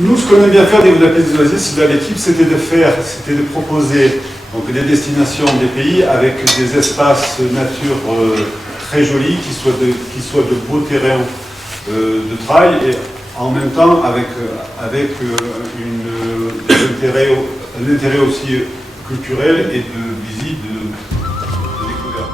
Nous, ce qu'on aime bien faire au niveau de la Place des Oasis dans l'équipe, c'était de proposer donc, des destinations des pays avec des espaces nature très jolis, qui soient de beaux terrains de travail et en même temps avec un intérêt aussi culturel et de visite, de découverte.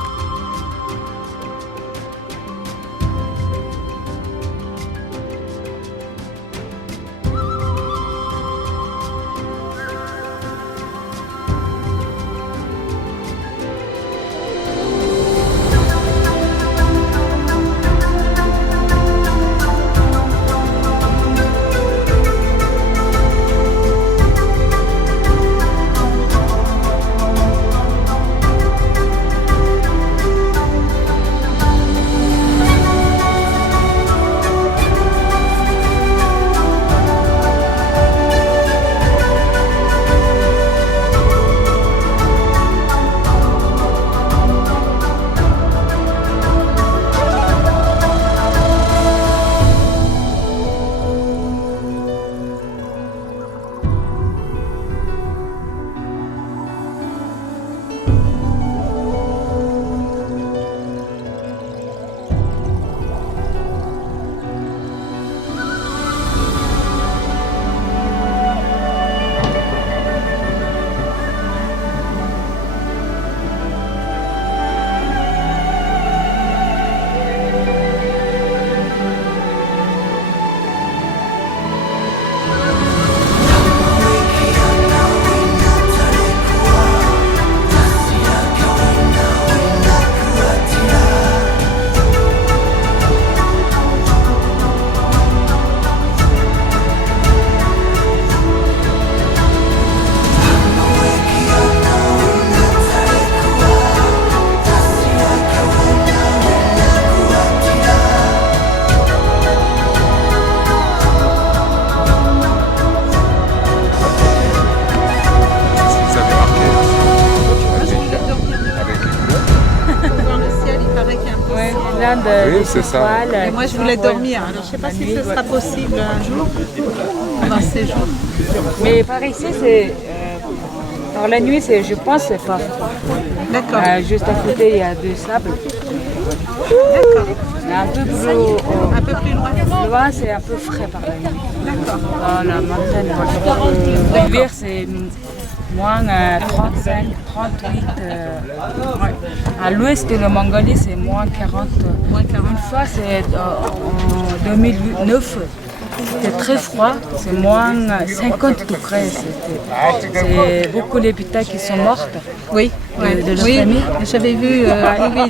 Oui, des c'est ça. étoiles. Et moi, je voulais dormir. Alors, je ne sais pas si ce sera possible un jour, pendant ce séjour. Mais par ici, dans la nuit, je pense que c'est pas froid. D'accord. Juste à côté, il y a du sable. D'accord. Mais un peu plus, Un peu plus loin. loin, c'est un peu frais par la nuit. D'accord. Dans la montagne, l'hiver, c'est moins 35, 38. Ouais. À l'ouest de la Mongolie, c'est moins 40. Une fois, c'est en 2009. C'était très froid, c'est moins 50 degrés. C'est beaucoup d'habitants qui sont morts. Oui, de leur oui. famille. J'avais vu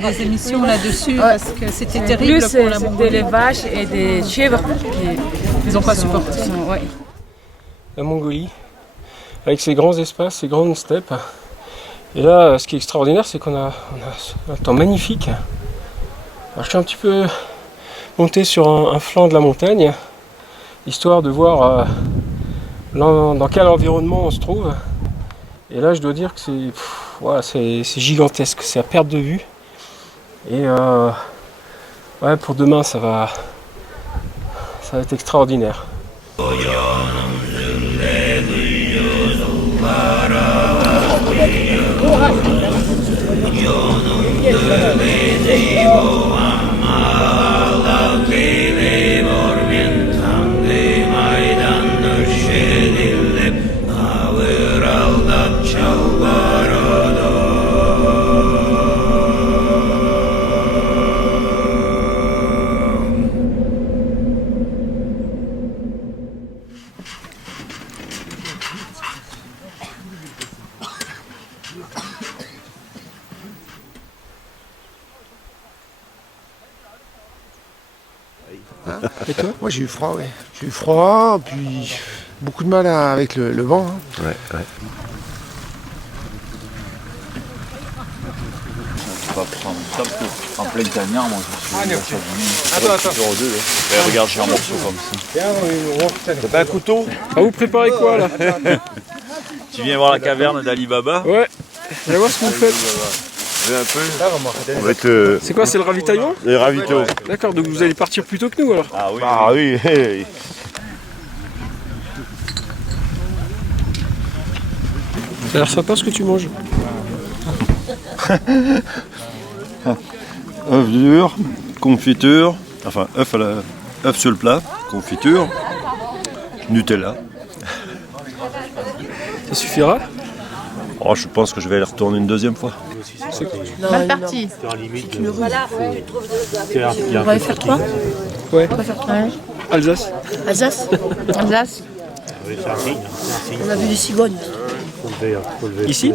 des émissions là-dessus parce que c'était terrible Plus, pour la c'était Mongolie. les vaches et des chèvres Ils n'ont pas supporté. ouais. La Mongolie, avec ses grands espaces, ses grandes steppes. Et là, ce qui est extraordinaire, c'est qu'on a un temps magnifique. Alors, je suis un petit peu monté sur un flanc de la montagne, histoire de voir dans quel environnement on se trouve. Et là, je dois dire que c'est gigantesque, c'est à perte de vue. Et pour demain, ça va être extraordinaire. Et toi? Moi j'ai eu froid, ouais. J'ai eu froid, puis beaucoup de mal avec le vent. Hein. Ouais. On va prendre ça parce que en pleine tanière, moi je suis Attends. regarde, j'ai un morceau comme ça. T'as pas un couteau? Ah, vous préparez quoi là? Tu viens voir la caverne d'Ali Baba? Ouais, allez voir ce que vous faites. Un peu. On va être C'est quoi, c'est le ravitaillement? les ravitaux. D'accord, donc vous allez partir plus tôt que nous alors? Ah oui. Ah oui, Ça a l'air sympa ce que tu manges. œuf dur, confiture, enfin œuf sur le plat, confiture, Nutella. Ça suffira? Oh, je pense que je vais aller retourner une deuxième fois. Mal parti. On va y faire trois. Ouais. On va faire trois. Alsace? Alsace. Alsace. On a vu des cigognes. Ici?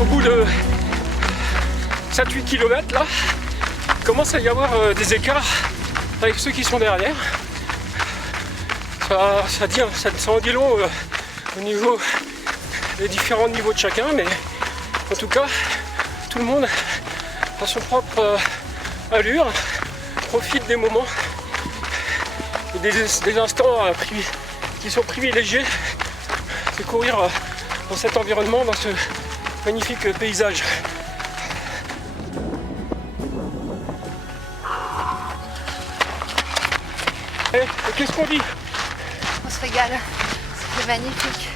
Au bout de 7-8 km là, il commence à y avoir des écarts avec ceux qui sont derrière. Ça en dit long au niveau des différents niveaux de chacun, mais en tout cas, tout le monde a son propre allure, profite des moments et des instants qui sont privilégiés de courir dans cet environnement, dans ce magnifique paysage. Et qu'est-ce qu'on dit? On se régale. C'est magnifique.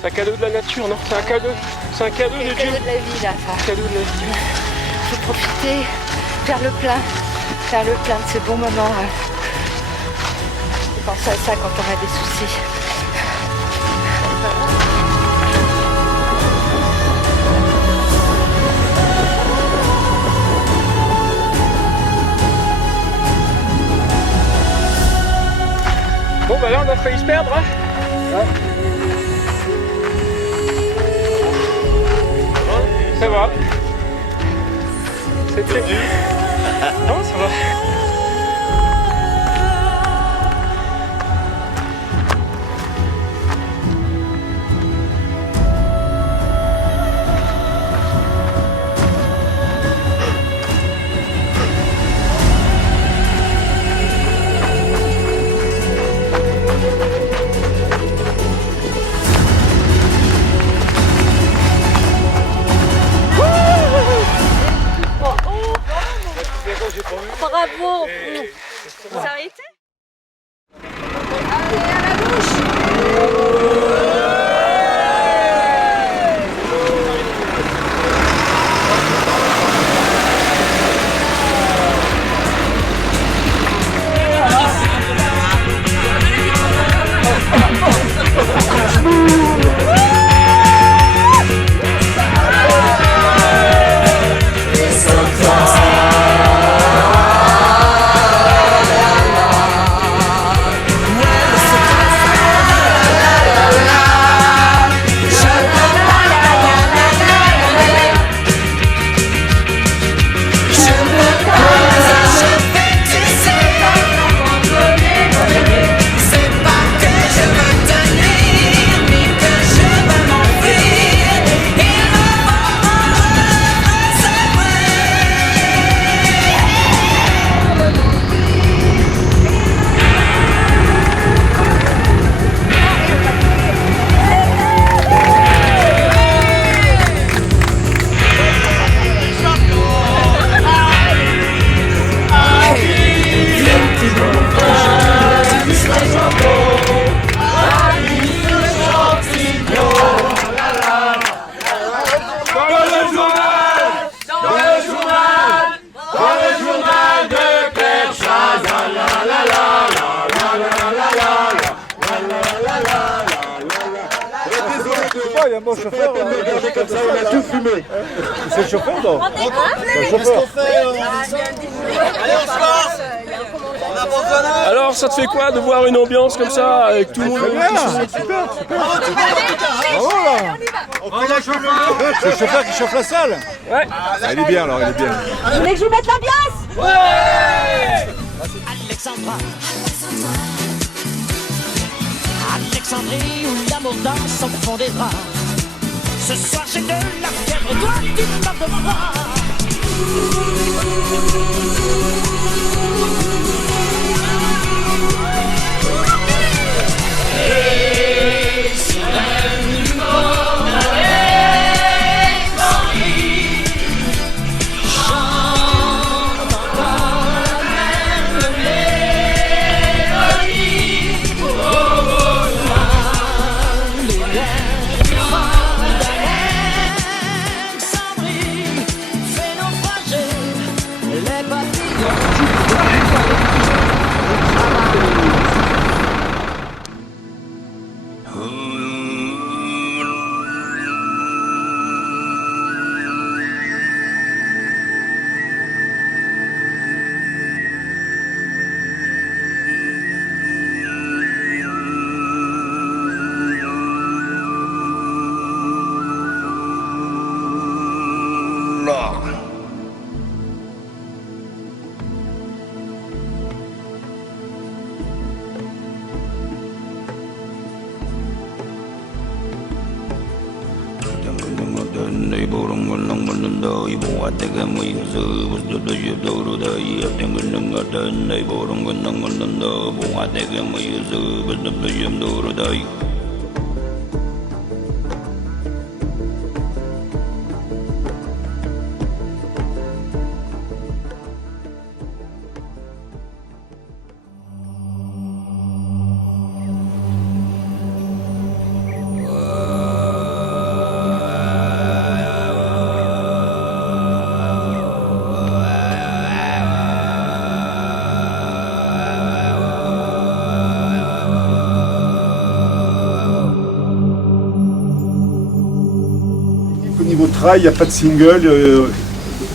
C'est un cadeau de la nature, non? C'est un cadeau de C'est Dieu. le cadeau de la vie là. Un cadeau de la vie. Il faut profiter, faire le plein de ces bons moments. Et penser à ça quand on a des soucis. Bon bah là on a failli se perdre, hein? Ouais. Ça va. C'est très dur. Non, ça va. Bravo! Vous arrêtez? Il y a mon chauffeur, regardez comme ça, on a tout fumé. C'est le chauffeur, non? C'est le chauffeur. Alors ça te fait quoi de voir une ambiance comme ça avec tout le monde? Super. Bravo là. C'est le chauffeur qui chauffe la salle. Ouais. Ah, il est bien alors, il est bien. Vous voulez que je vous mette l'ambiance? Ouais. Alexandrie où l'amour danse au fond des draps. Ce soir j'ai de la fièvre, toi tu meurs de froid. Les sirènes du monde Alexandrie chantent encore la même mélodie. Oh Au niveau trail, il n'y a pas de single,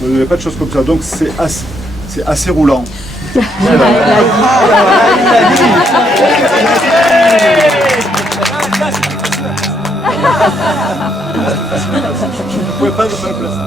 il n'y a pas de choses comme ça, donc c'est assez roulant. Vous ne pouvez pas faire le placer.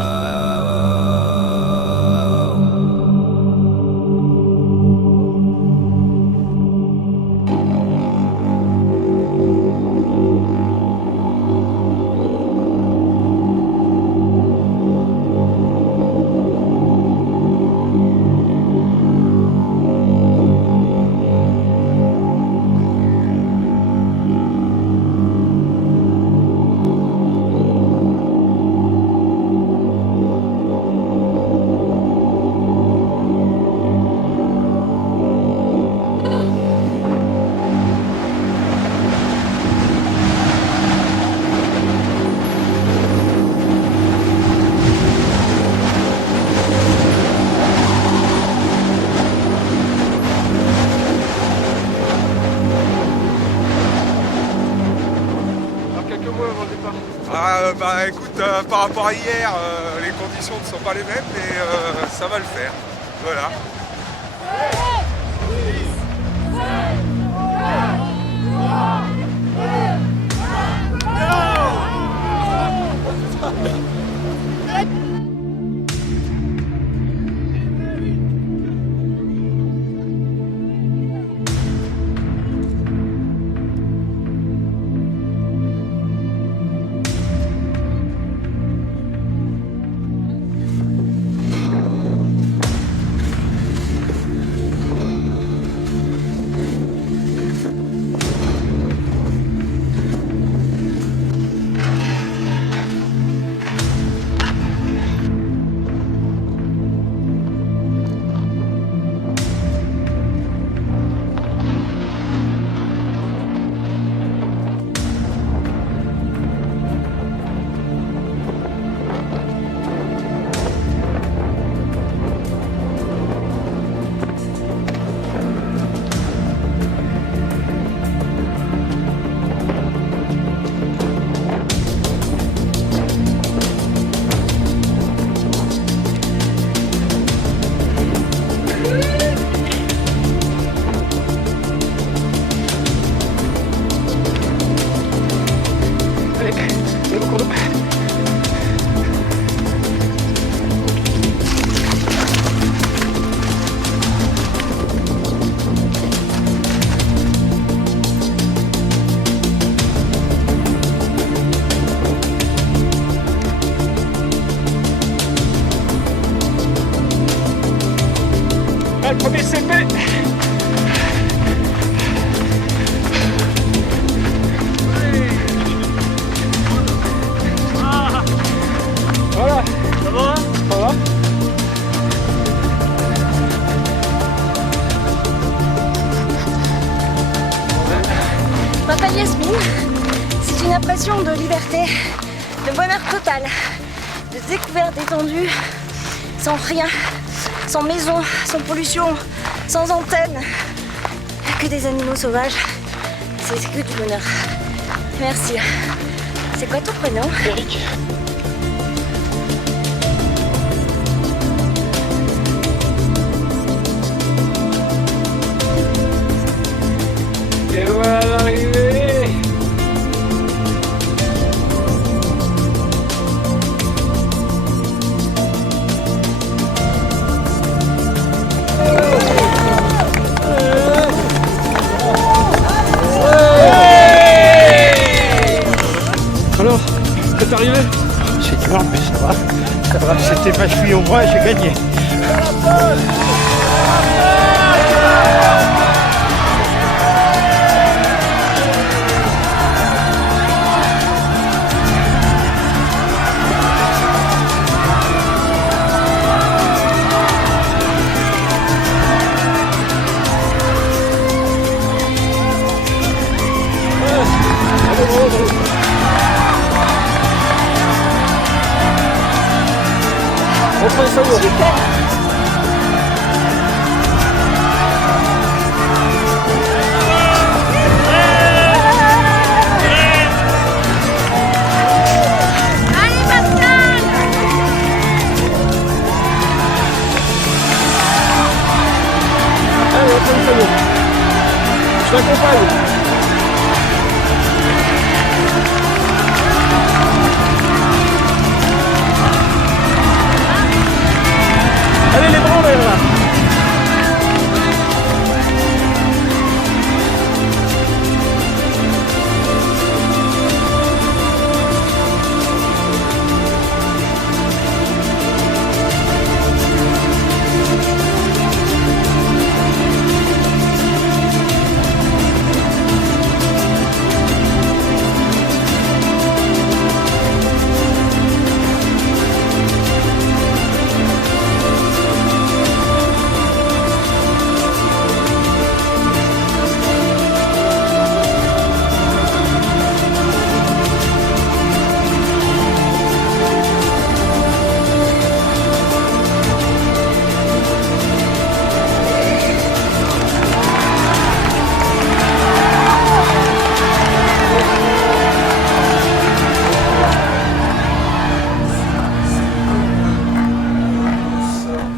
Bah écoute, par rapport à hier, les conditions ne sont pas les mêmes, mais ça va le faire. Voilà. Le premier CP. Voilà. Ça va? Ça va? Je m'appelle Yasmine. C'est une impression de liberté, de bonheur total, de découverte étendue, sans rien, sans maison, sans pollution, sans antenne. Que des animaux sauvages. C'est que du bonheur. Merci. C'est quoi ton prénom? Eric. Et voilà l'arrivée. Alors, c'est arrivé? Je suis Non, mais ça va. Ça va. C'était ma cheville au moins, j'ai gagné. Je t'accompagne. Allez les bras en l'air là.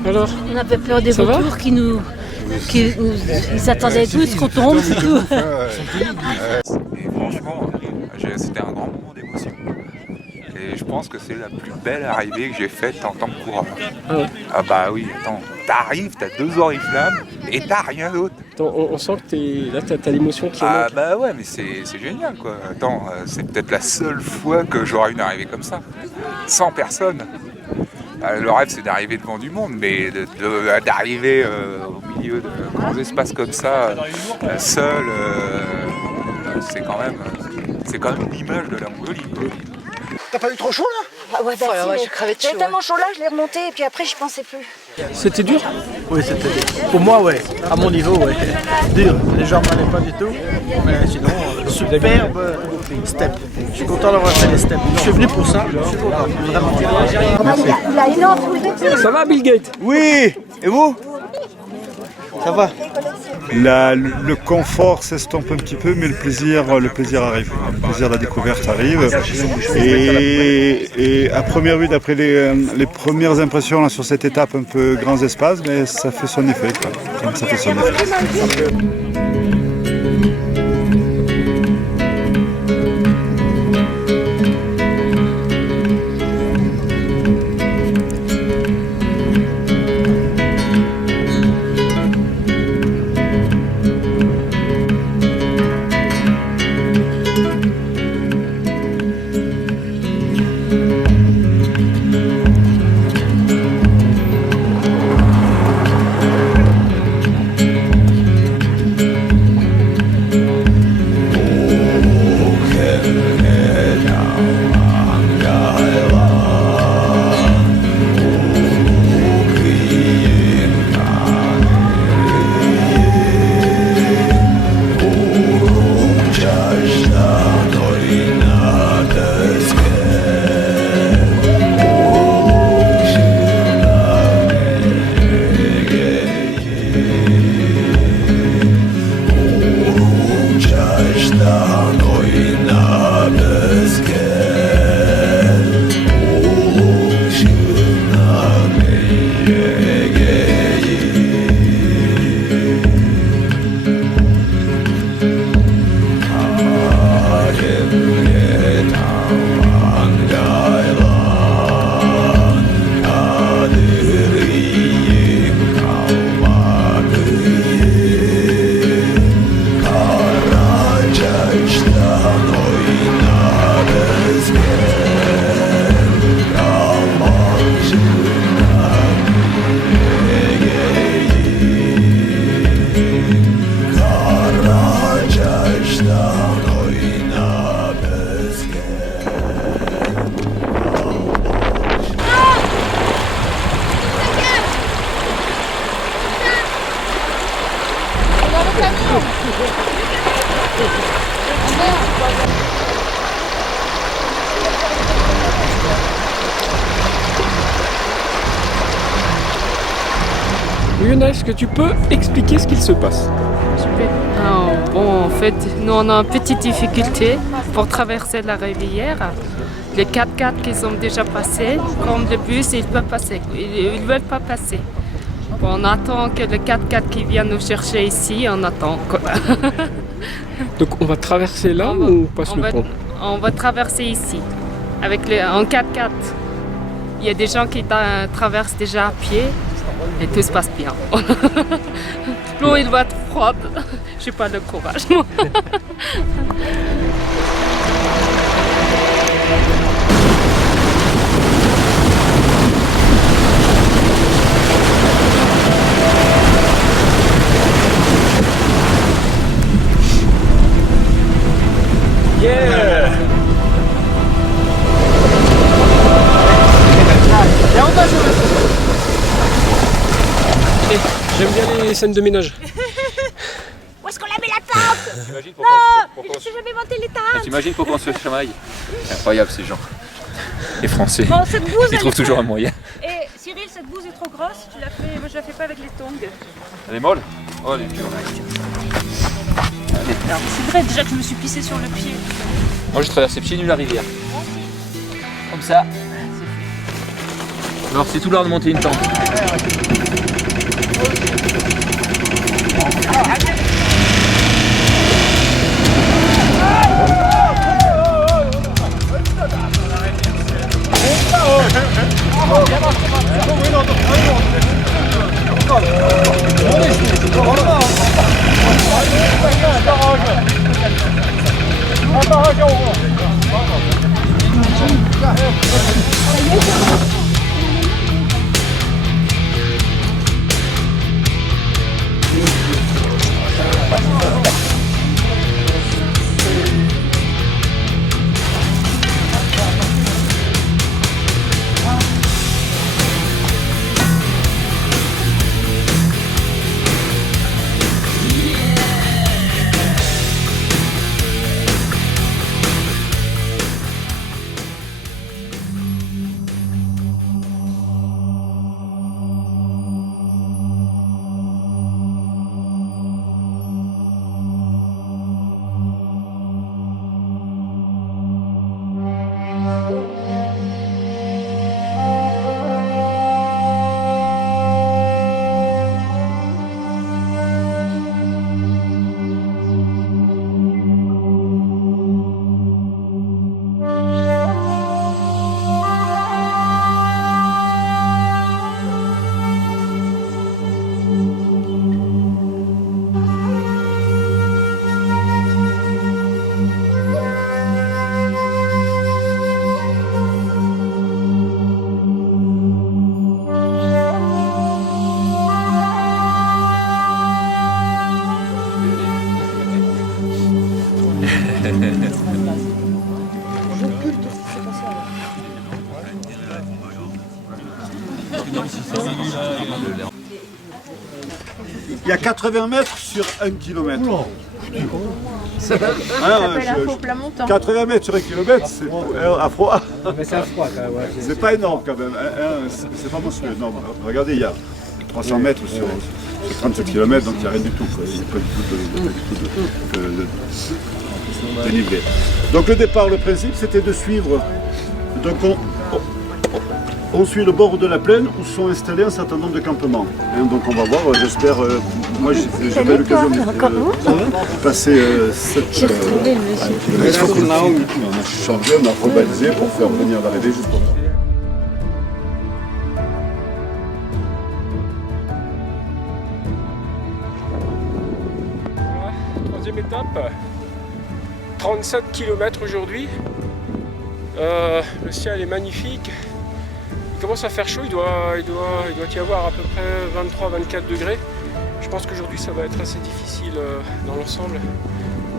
Alors, on avait peur des vautours ils attendaient tous qu'on tombe, c'est tout. Et franchement, c'était un grand moment d'émotion. Et je pense que c'est la plus belle arrivée que j'ai faite en tant que coureur. Ah ouais. Ah bah oui, attends, t'arrives, t'as 2 oriflammes et t'as rien d'autre. On sent que t'as l'émotion qui est Ah là. bah ouais, mais c'est génial quoi. Attends, c'est peut-être la seule fois que j'aurai une arrivée comme ça. 100 personnes. Le rêve c'est d'arriver devant du monde, mais d'arriver au milieu de grands espaces comme ça, seul, c'est quand même l'image de la Mongolie. T'as pas eu trop chaud là? Ah ouais, bah si, j'ai crevé de chaud. j'avais tellement chaud là, je l'ai remonté et puis après j'y pensais plus. C'était dur? Oui, c'était dur. Pour moi, ouais. À mon niveau, ouais. Dur. Les jambes n'allaient pas du tout. Mais sinon, superbe step. Je suis content d'avoir fait les steps. Je suis venu pour ça. Je suis content. Vraiment. Il a énorme tout. Ça va Bill Gates? Oui. Et vous? Ça va? Le confort s'estompe un petit peu, mais le plaisir arrive. Le plaisir de la découverte arrive. Et à première vue, d'après les premières impressions là, sur cette étape un peu grands espaces, mais ça fait son effet. Quoi. Ça fait son effet. Lionel, est-ce que tu peux expliquer ce qu'il se passe? Bon, en fait, nous on a une petite difficulté pour traverser la rivière. Les 4x4 qui sont déjà passés, comme le bus, ils peuvent passer. Ils ne veulent pas passer. Bon, on attend que le 4x4 qui vient nous chercher ici, on attend. Donc on va traverser là ou on passe le pont? On va traverser ici, en 4x4. Il y a des gens qui traversent déjà à pied et tout se passe bien. L'eau, il va être froide. Je n'ai pas le courage, moi. Yeah! J'aime bien les scènes de ménage. Où est-ce qu'on la met la tente? Non, je sais jamais monter les tentes. T'imagines pourquoi on se chamaille? C'est incroyable ces gens. Les Français, Bon, cette bouse, ils trouvent toujours un moyen. Et Cyril, cette bouse est trop grosse, tu l'as fait, moi je la fais pas avec les tongs. Elle est molle? Oh, elle est dure. Alors c'est vrai déjà que je me suis pissée sur le pied. Moi j'ai traversé pieds nus la rivière. Comme ça. Alors c'est tout l'art de monter une tente. Il y a 80 mètres sur 1 km. Ça s'appelle un faux plat montant. 80 mètres sur 1 km, c'est à froid. Mais c'est à froid quand même. Ouais. C'est pas énorme quand même. C'est pas monstrueux. Non, regardez, il y a 300 mètres sur 37 km, donc il n'y a rien du tout. Il n'y a pas du tout de dénivelé. Donc le départ, le principe, c'était de suivre. Donc on suit le bord de la plaine où sont installés un certain nombre de campements. Donc on va voir, j'espère, moi j'ai pas eu l'occasion de passer cette kilomètres. On a changé, on a rebalisé pour faire venir l'arrivée juste pour moi. Troisième étape, 37 km aujourd'hui. Le ciel est magnifique. Il commence à faire chaud, il doit y avoir à peu près 23-24 degrés. Je pense qu'aujourd'hui ça va être assez difficile dans l'ensemble.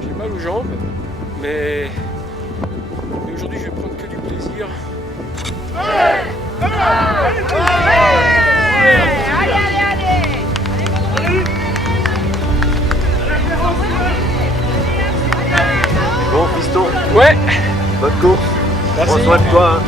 J'ai mal aux jambes, mais aujourd'hui je vais prendre que du plaisir. Bon, piston. Ouais. Bonne course. Merci. Prends soin de toi.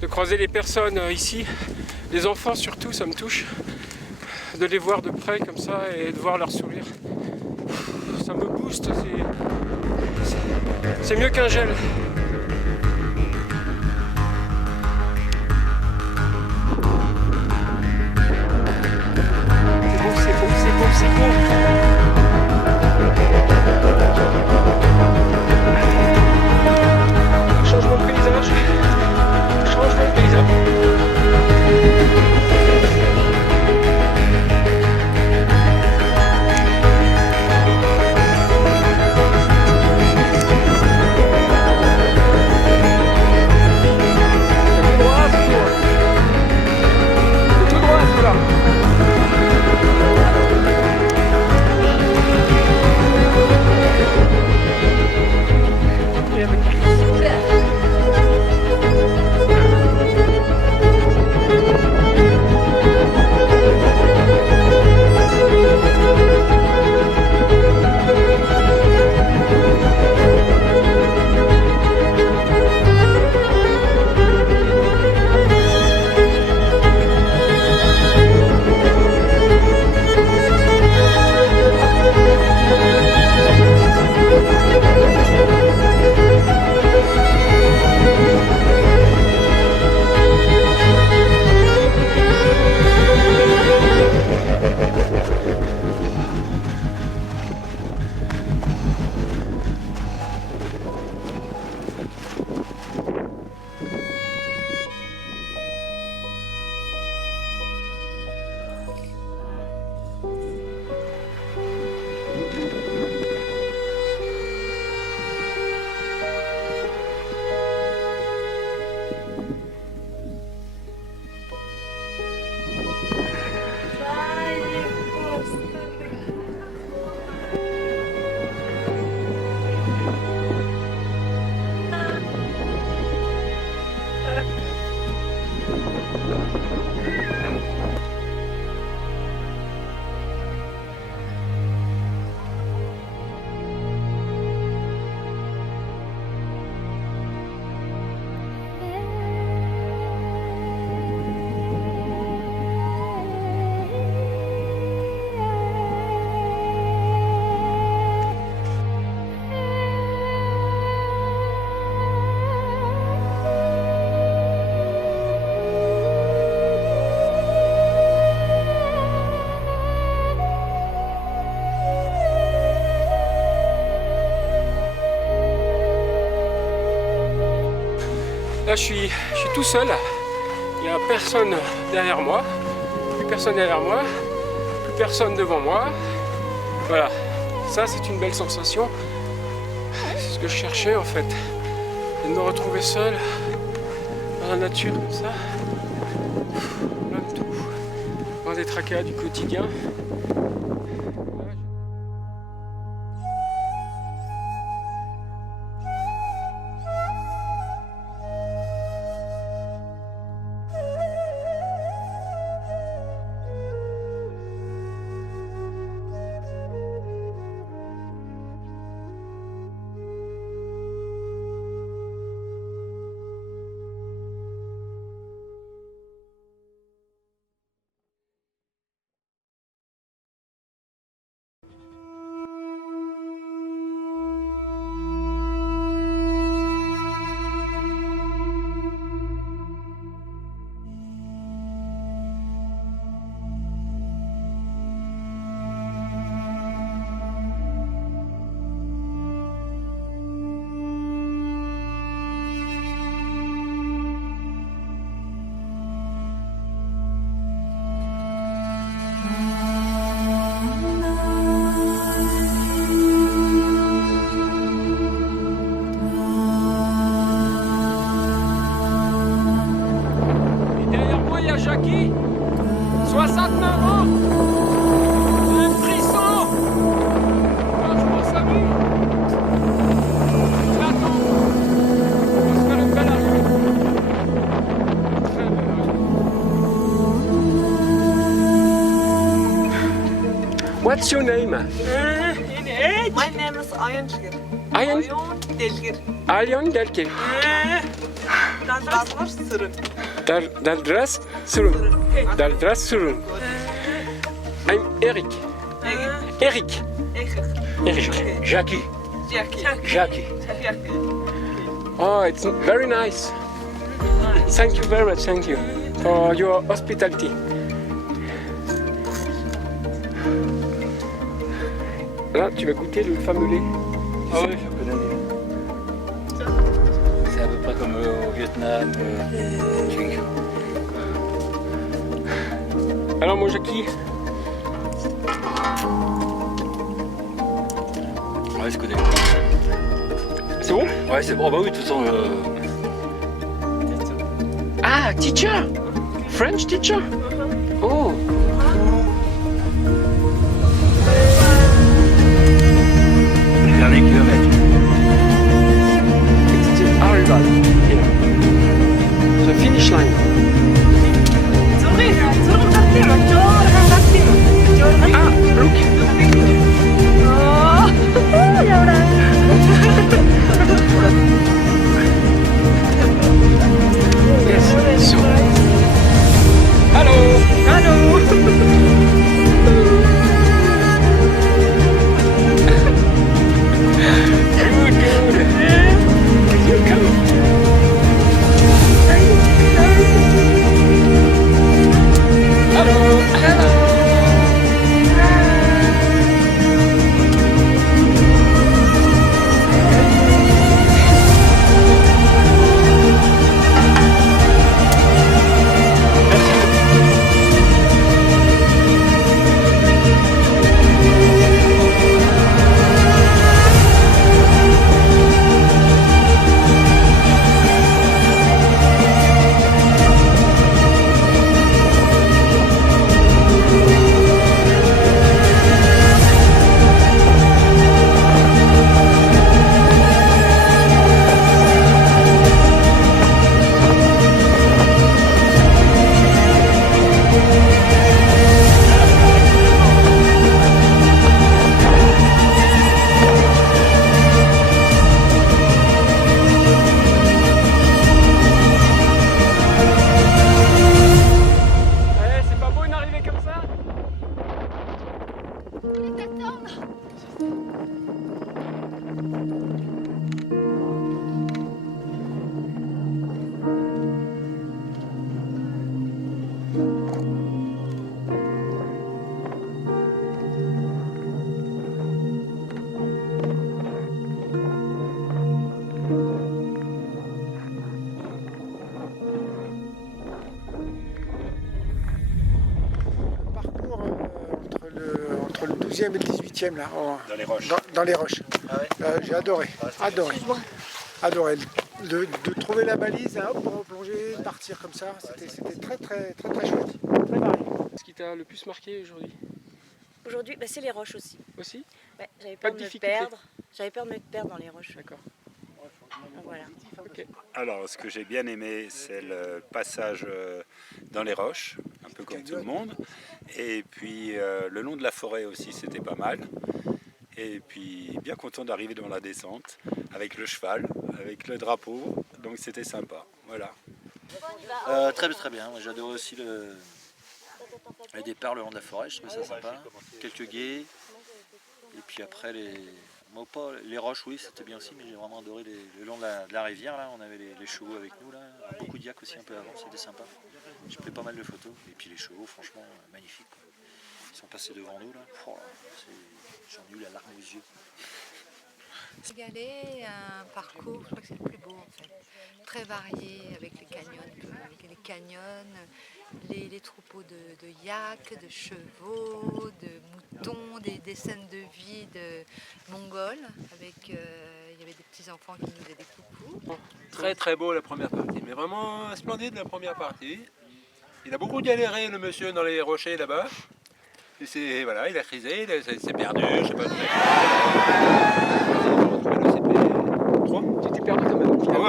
de croiser les personnes ici, les enfants surtout, ça me touche. De les voir de près comme ça et de voir leur sourire. Ça me booste, c'est mieux qu'un gel. C'est beau. Changement de paysage. Changement de paysage. Là, je suis tout seul. Il n'y a personne derrière moi. Plus personne derrière moi. Plus personne devant moi. Voilà. Ça, c'est une belle sensation. C'est ce que je cherchais, en fait. De me retrouver seul dans la nature, comme ça. Loin de tout. Loin des tracas du quotidien. Jackie, 69 ans, un frisson quand je pense à lui. Je l'attends, on va se faire une belle arrivée. Très belle arrivée. What's your name? My name is Ayan Dilgir. Ayan? Dilgir. Alyon Delke. Daldras sırın. Daldras Surun. Daldras Surun. I'm Eric. Eric. Eric. Jackie. Jackie. Oh, it's very nice. Thank you very much, thank you for your hospitality. Là, tu vas goûter le fameux lait. Ah oui, je connais. C'est à peu près comme au Vietnam. Alors mon Jackie. Ouais, je connais. C'est bon? Ouais, c'est bon. Bah oui, de toute façon. Ah, teacher! French teacher? Oh! Les derniers kilomètres. It's arrival. Here. The finish line. Ah, look! Yes, so. Hello! Hello! Entre le 12e et le 18e, là, Dans les roches. Dans les roches. Ah ouais. J'ai adoré. Adoré. De trouver la balise, hein, hop, replonger, partir comme ça, c'était très chouette. Très varié. Ce qui t'a le plus marqué aujourd'hui? Aujourd'hui, bah, c'est les roches aussi. Aussi? Ouais, j'avais Pas peur de de me difficulté. perdre. J'avais peur de me perdre dans les roches. D'accord. Donc, voilà. Okay. Alors, ce que j'ai bien aimé, c'est le passage dans les roches, un peu comme tout le monde. Et puis, le long de la forêt aussi, c'était pas mal. Et puis, bien content d'arriver dans la descente, avec le cheval, avec le drapeau. Donc, c'était sympa. Voilà. Très bien. Moi, j'ai adoré aussi le départ le long de la forêt. Je trouvais ça sympa. Quelques gués. Et puis après, les roches, oui, c'était bien aussi, mais j'ai vraiment adoré le long de la rivière. Là, on avait les chevaux avec nous, là. Beaucoup d'yak aussi un peu avant, c'était sympa. J'ai pris pas mal de photos. Et puis les chevaux, franchement, magnifiques. Ils sont passés devant nous, là. Oh, j'en ai eu la larme aux yeux. Régalé, un parcours, je crois que c'est le plus beau en fait. Très varié avec les canyons, les troupeaux de yaks, de chevaux, de moutons, des scènes de vie de mongols avec il y avait des petits enfants qui nous faisaient des coucous. Très beau la première partie, mais vraiment splendide la première partie. Il a beaucoup galéré le monsieur dans les rochers là-bas. Voilà, il a crisé, il s'est perdu, je sais pas. Tu t'es perdu quand même.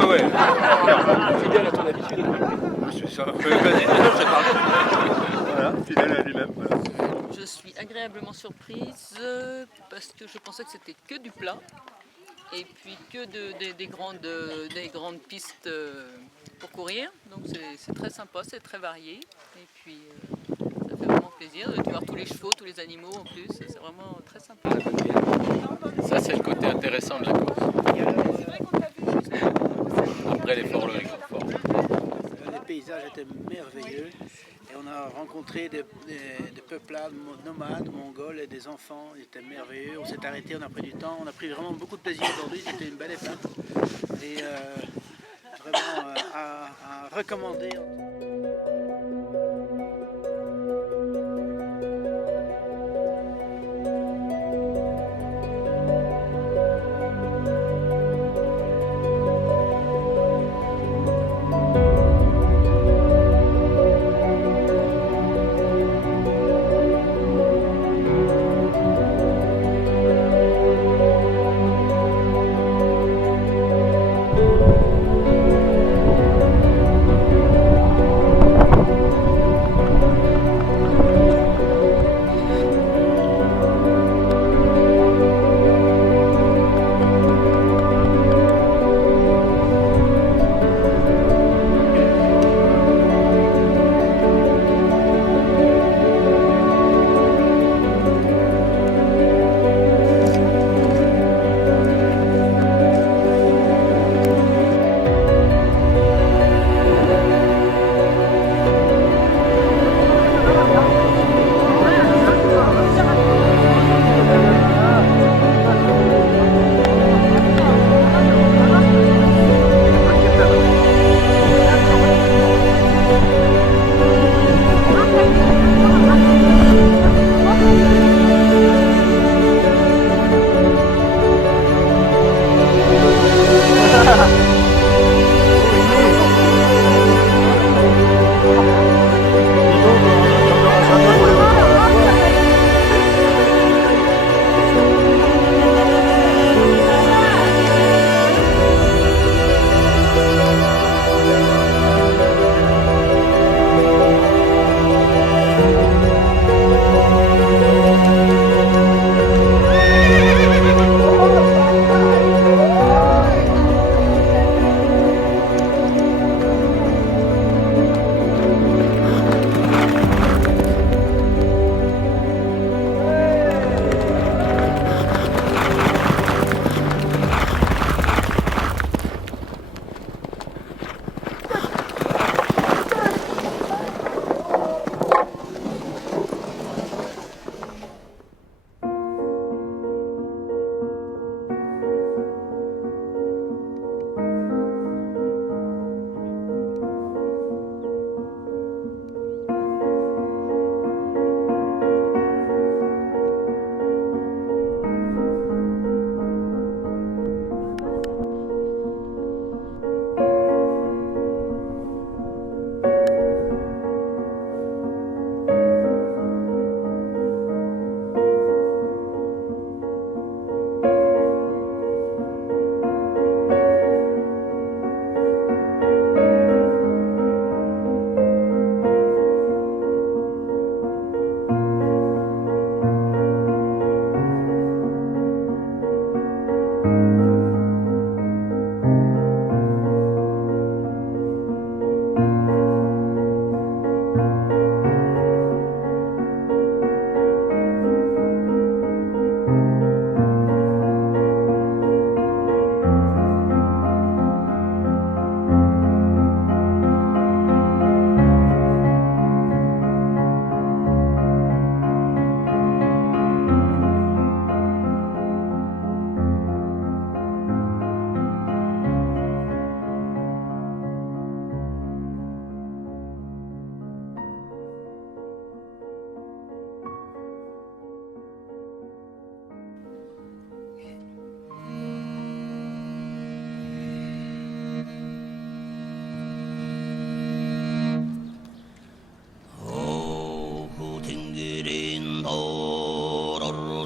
Ouais. Fidèle à ton habitude. C'est ça. Vas-y, je parle. Voilà, fidèle à lui-même. Voilà. Je suis agréablement surprise parce que je pensais que c'était que du plat. et puis que des grandes pistes pour courir. Donc c'est très sympa, c'est très varié. Et puis ça fait vraiment plaisir de voir tous les chevaux, tous les animaux en plus. C'est vraiment très sympa. Ça, c'est le côté intéressant de la course. Après l'effort, le réconfort. Les paysages étaient merveilleux. Et on a rencontré des peuplades nomades, mongols et des enfants. Ils étaient merveilleux. On s'est arrêté, on a pris du temps. On a pris vraiment beaucoup de plaisir aujourd'hui. C'était une belle étape. Et vraiment à recommander.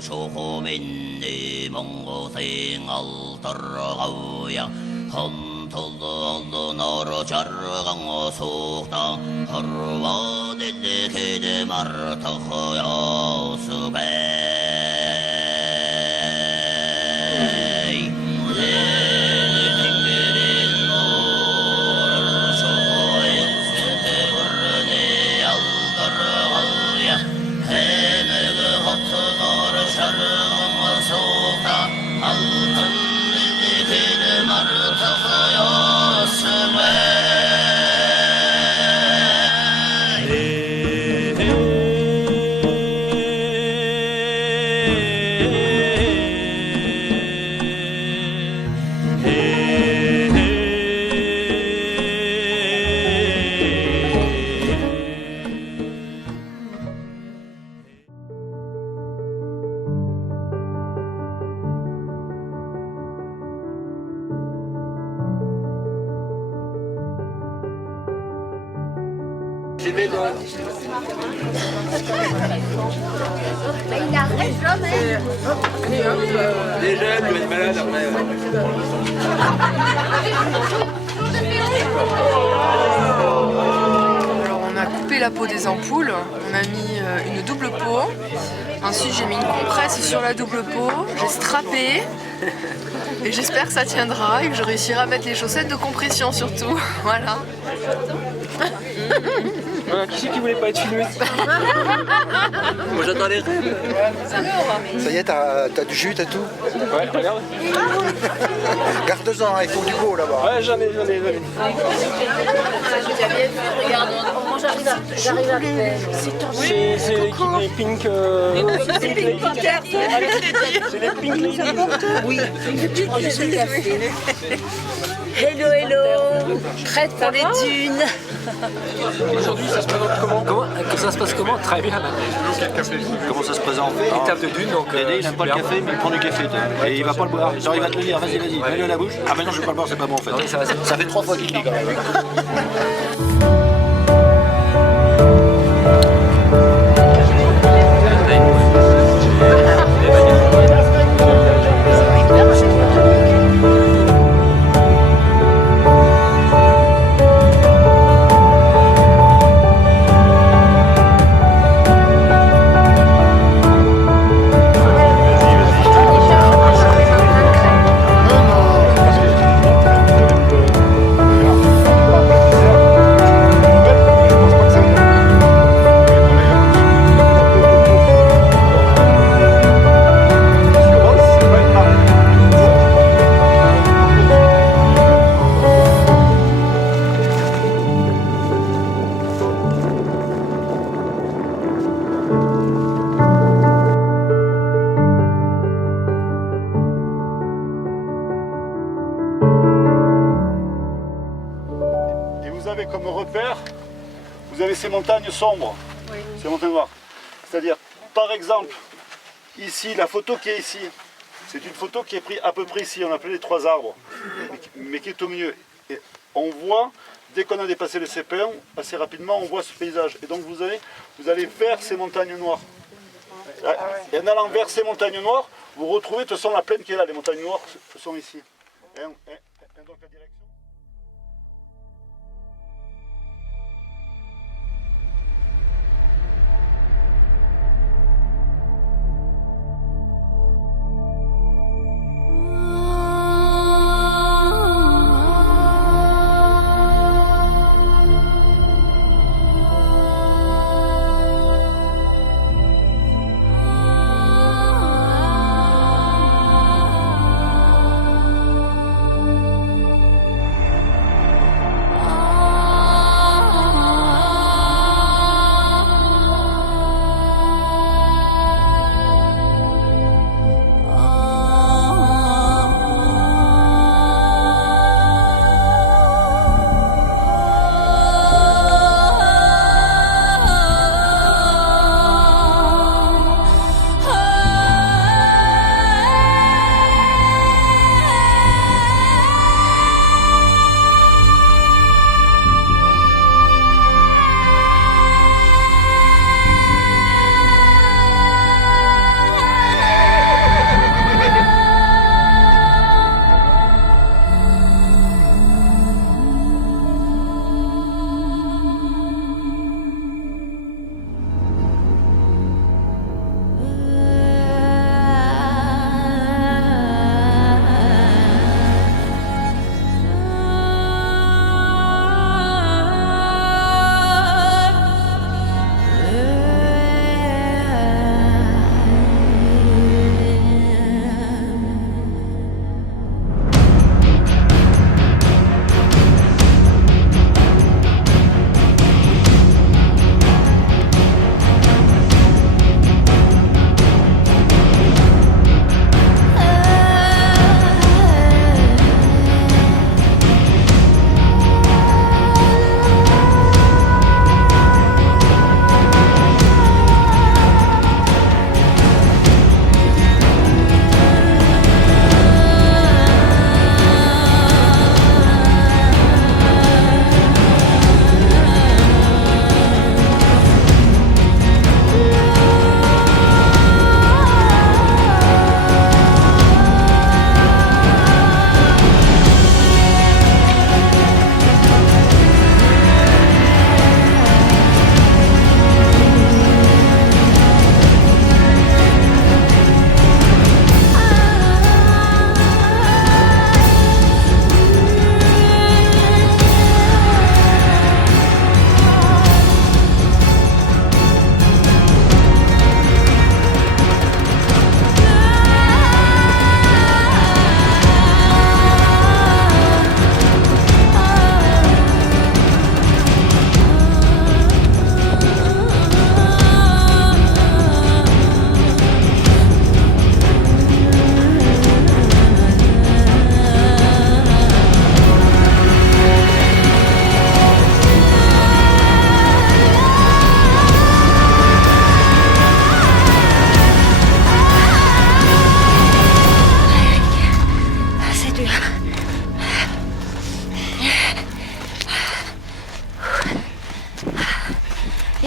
조호민니 몽고생알 따라가우야 헌틀러 너로 자르강어 속다 하루와 딜리 기대 마르타허야 수베 Il arrête jamais. Les jeunes, les malades après. Alors on a coupé la peau des ampoules, on a mis une double peau, ensuite j'ai mis une compresse sur la double peau, j'ai strappé et j'espère que ça tiendra et que je réussirai à mettre les chaussettes de compression surtout, voilà. Voilà, qui c'est qui voulait pas être filmé? Moi j'attends les rêves. Ça y est, t'as du jus, t'as tout? Ouais, regarde. Garde-en, il faut du beau là-bas. Ouais, j'en ai. J'arrive à faire. C'est l'équipe des Pink... C'est Pink Panther. C'est les Pink Ladies. Oui, tu prends juste le café. Hello, hello. Prête pour les dunes. Aujourd'hui, ça se présente comment? Ça se passe comment? Très bien. Comment ça se présente? Étape de dune, donc. Dédé, il n'aime pas le café, mais il prend du café. Et il va pas le boire. Genre, il va te le dire, vas-y, mets-le à la bouche. Ah, mais non, je vais pas le boire, c'est pas bon en fait. Oui, ça fait 3 fois qu'il dit quand même. Comme repère, vous avez ces montagnes sombres, ces montagnes noires. C'est-à-dire, par exemple, ici, la photo qui est ici, c'est une photo qui est prise à peu près ici, on appelait les 3 arbres, mais qui est au milieu. Et on voit, dès qu'on a dépassé les sapins, assez rapidement, on voit ce paysage. Et donc vous allez vers ces montagnes noires. Et en allant vers ces montagnes noires, vous retrouvez de toute façon la plaine qui est là. Les montagnes noires sont ici. Et donc la direction.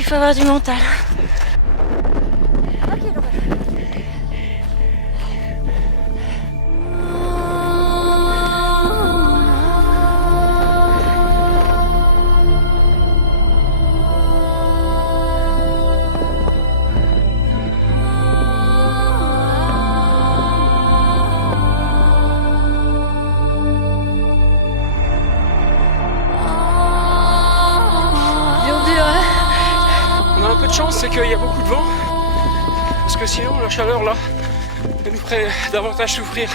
faut avoir du mental. Chance, c'est qu'il y a beaucoup de vent, parce que sinon la chaleur là, elle nous ferait davantage souffrir.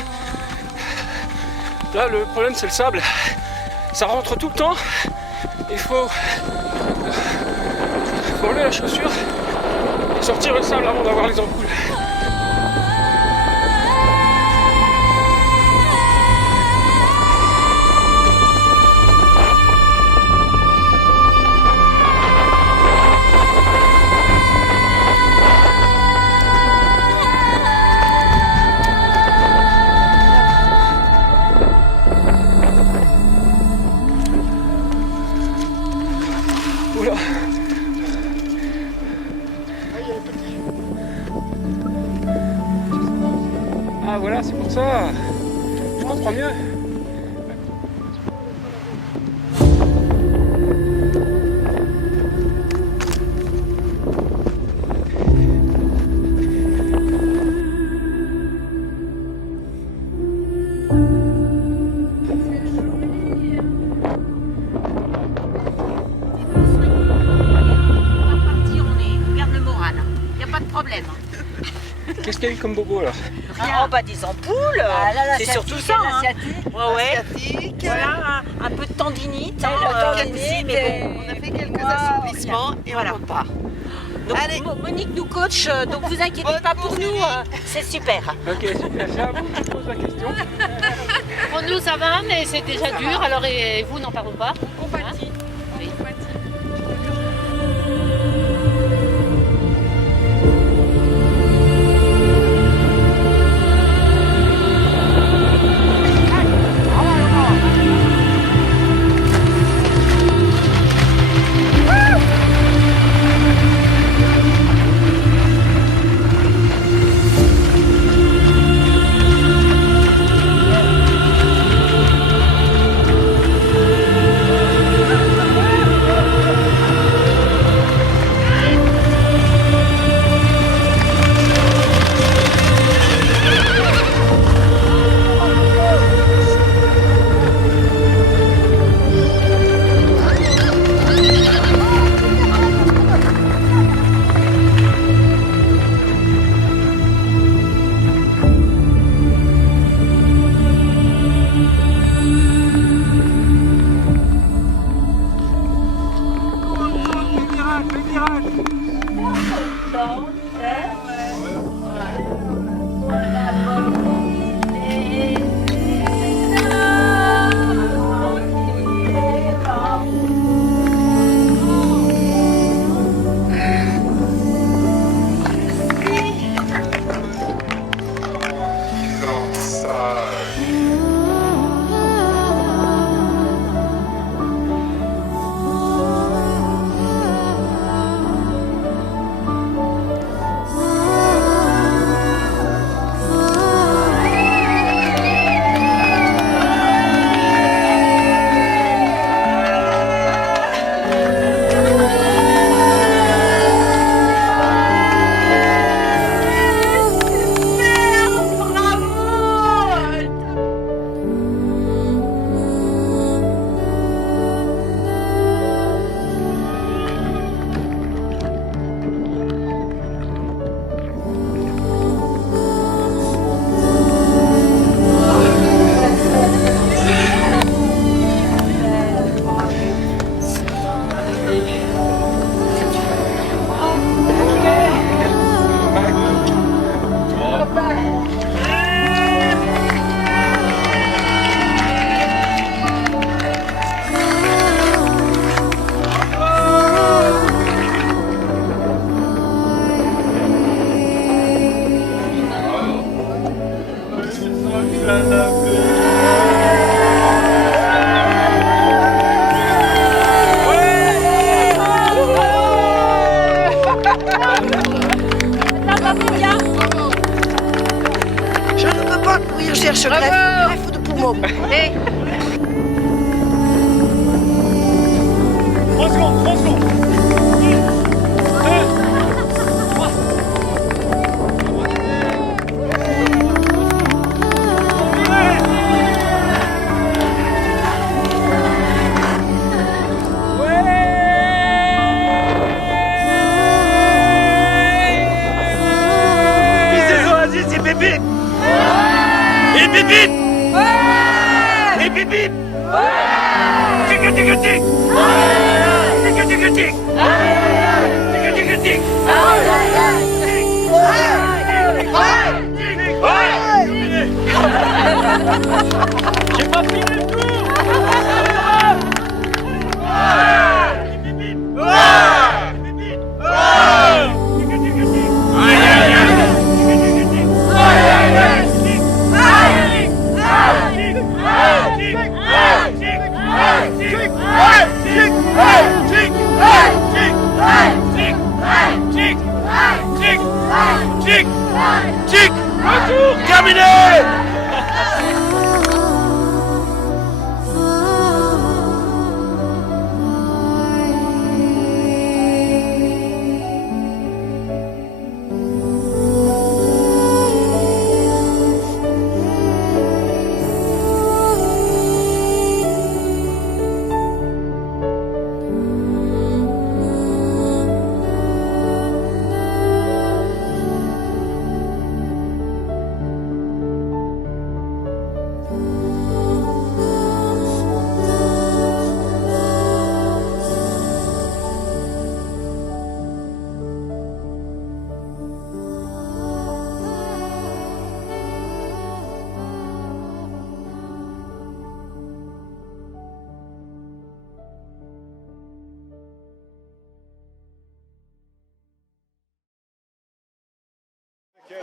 Là, le problème c'est le sable, ça rentre tout le temps. Il faut enlever la chaussure et sortir le sable avant d'avoir les ampoules. Oula. Ah voilà, c'est pour ça. Je comprends mieux. Qu'est-ce qu'il y a eu comme bobo alors? Oh bah des ampoules, c'est surtout ça. Asiatique. Voilà, un peu de tendinite. Mais bon, on a fait quelques assouplissements et on repart. Donc allez. Monique nous coach, donc vous inquiétez pas pour nous, c'est super. Ok, super. C'est à vous que je pose la question. Pour nous ça va, mais c'est déjà dur, alors et vous n'en parlons pas. Compatis. Oui. Bon, et... 3 secondes, 3 secondes. J'ai pas fini le tour. Terminé.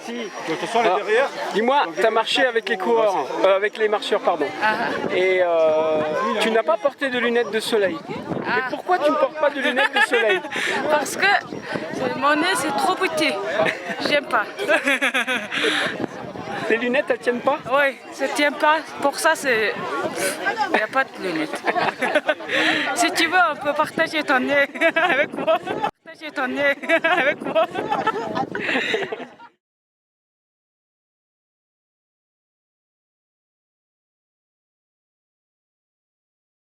Si. Dis-moi, tu as marché avec les coureurs, avec les marcheurs, pardon. Et tu n'as pas porté de lunettes de soleil. Mais pourquoi tu ne portes pas de lunettes de soleil? Parce que mon nez c'est trop petit. J'aime pas. Les lunettes, elles tiennent pas? Oui, ça tient pas. Pour ça, c'est... Il n'y a pas de lunettes. Si tu veux, on peut partager ton nez avec moi. Partager ton nez avec moi.